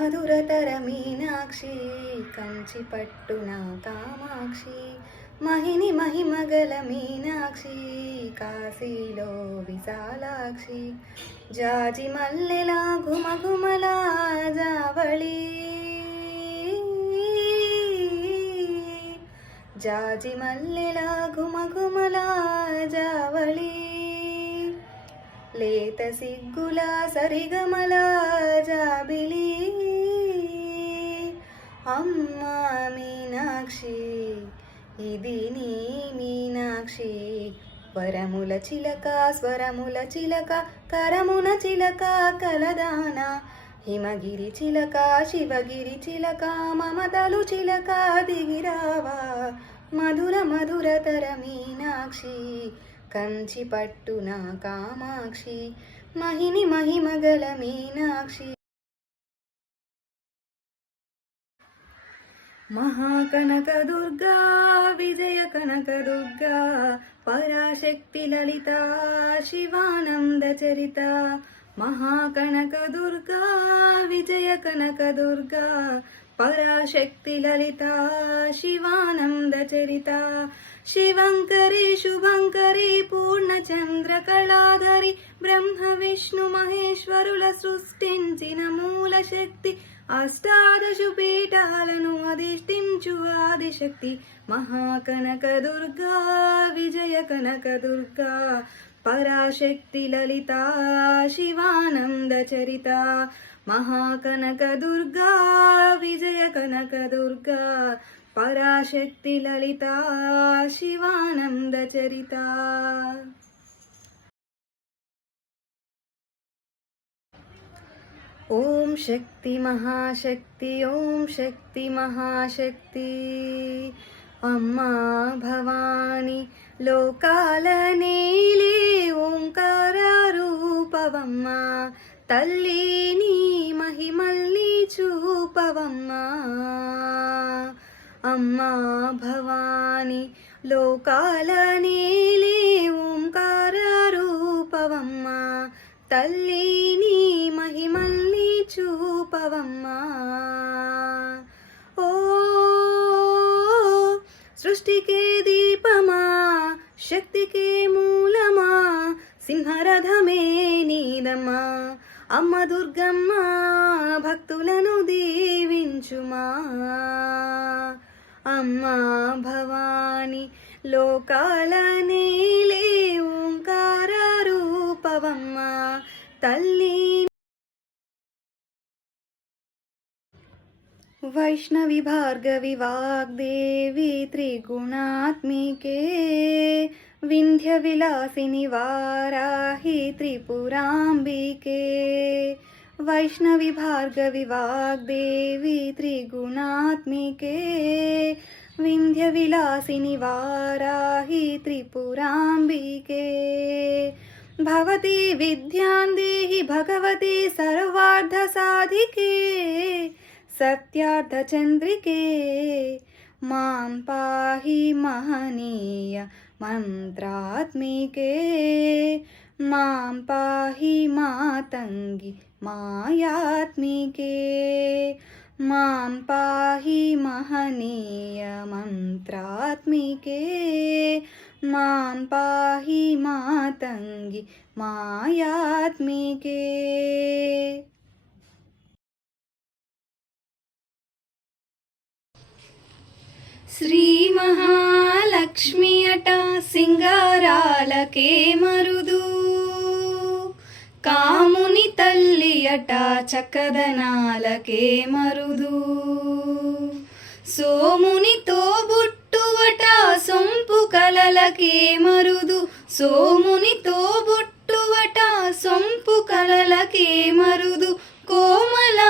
మధురతర మీనాక్షి కంచి పట్టున కామాక్షి మహిని మహిమగల మీనాక్షి కాశీలో విశాలాక్షి జాజి మల్లెలా గుమగుమలా జావళి. జాజి మల్లెలా గుమగుమలా జావళి. లేత సిగ్గుల సరిగమలా జాబిలీ. అమ్మా మీనాక్షి ఇది నీ మీనాక్షి. వరముల చిలక స్వరముల చిలక కరమున చిలక కలదాన. హిమగిరి చిలక శివగిరి చిలక మమతలు చిలక దిగిరావా. మధుర మధురతర మీనాక్షి కంచి పట్టున కామాక్షి. మహిని మహిమగల మీనాక్షి. మహాకనక దుర్గా విజయ కనక దుర్గా పరాశక్తి లలిత శివానంద చరిత. మహాకనక దుర్గా విజయ కనక దుర్గా పరాశక్తి లలిత శివానంద చరిత. శివంకరి చంద్రకళాధరి కళాధరి బ్రహ్మ విష్ణు మహేశ్వరుల సృష్టించిన మూల శక్తి అష్టాదశు పీఠాలను అధిష్ఠించు ఆదిశక్తి మహాకనక దుర్గా విజయ కనక దుర్గా పరాశక్తి లలిత శివానంద చరిత మహాకనక దుర్గా విజయ కనక దుర్గా పరాశక్తి లలిత శివానంద చరిత. ఓం శక్తి మహాశక్తి ఓం శక్తి మహాశక్తి. అమ్మా భవాని లోకాల నేలే ఓంకార రూపవమ్మా. తల్లి నీ మహిమల్ని చూపవమ్మా. అమ్మా భవాని లోకాల నేలే ఓంకార రూపవమ్మా. తల్లి సింహరథమే నీదమ్మా అమ్మ దుర్గమ్మ భక్తులను దీవించుమా. అమ్మా భవాని లోకాల నేలే ఓంకార రూపవమ్మ. తల్లి वैष्णवी भार्गवी वाग्देवी त्रिगुणात्मिके विंध्य विलासिनी वाराही त्रिपुराम्बिके। वैष्णवी भार्गवी वाग्देवी त्रिगुणात्मिके विंध्य विलासिनी वाराही त्रिपुराम्बिके। भवती विद्यां देहि भगवती सर्वार्धसाधिके सत्यार्थचन्द्रिके माँ पाही महनीय मंत्रात्मिके माँ पाही मातंगी मायात्मिके माँ पाही महनीय मंत्रात्मिके माँ पाही मातंगी मायात्मिके శ్రీ మహాలక్ష్మి అట సింగారాలకే మరుదు. కాముని తల్లి అట చక్కదనాలకే మరుదు. సోమునితో బుట్టువట సొంపు కలలకే మరుదు. సోమునితో బుట్టువట సొంపు కలలకే మరుదు. కోమలా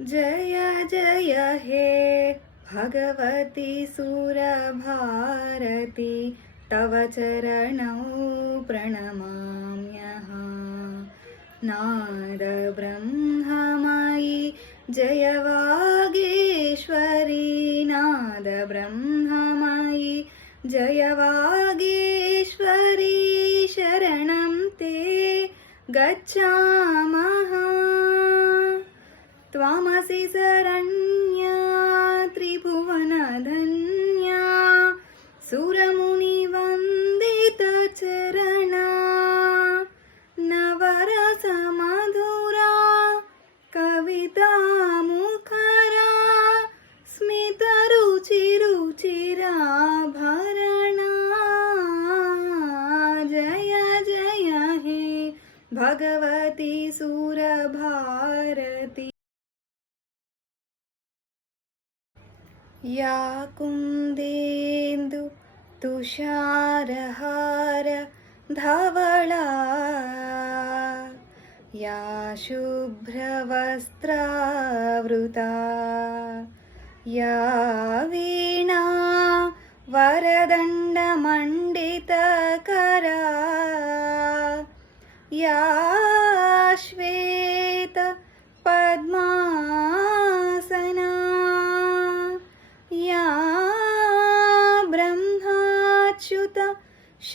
जय जय हे भगवति सुरभारति तव चरणौ प्रणमाम्यहम् नादब्रह्ममयि जय वागेश्वरी। नादब्रह्ममयि जय वागेश्वरी। शरणं ते गच्छामः त्वामसि शरण्या त्रिभुवनधन्या सुरमुनिवन्दितचरणा नवरसमधुरा कविता या कुन्देन्दु तुषारहार धवला। या शुभ्रवस्त्रावृता। या वीणा वरदण्डमण्डितकरा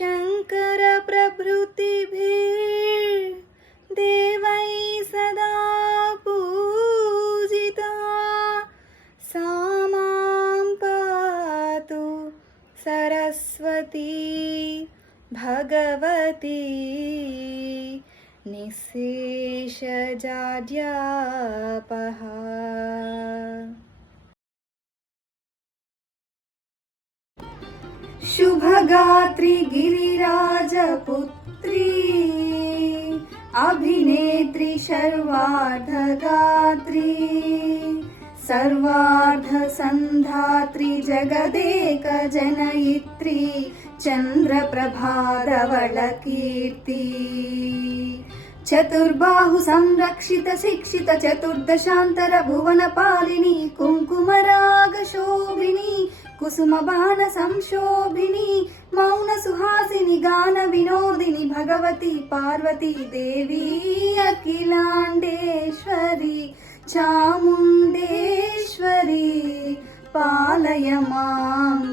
शङ्करप्रभृतिभिर्देवै सदा पूजिता। सा माँ पातु सरस्वती भगवती निःशेषजाड्यापहा शुभगात्री गिरिराजपुत्री अभिनेत्री सर्वार्धगात्री सर्वार्धसन्धात्री जगदेकजनयित्री चन्द्रप्रभाधवलकीर्ति चतुर्बाहु संरक्षित शिक्षित चतुर्दशान्तर भुवनपालिनी कुङ्कुमरागशोभिनी కుసుమబాణ సంశోభిని మౌన సుహాసిని గాన వినోదిని భగవతి పార్వతీ దేవి అఖిలాండేశ్వరి చాముండేశ్వరి పాలయ మాం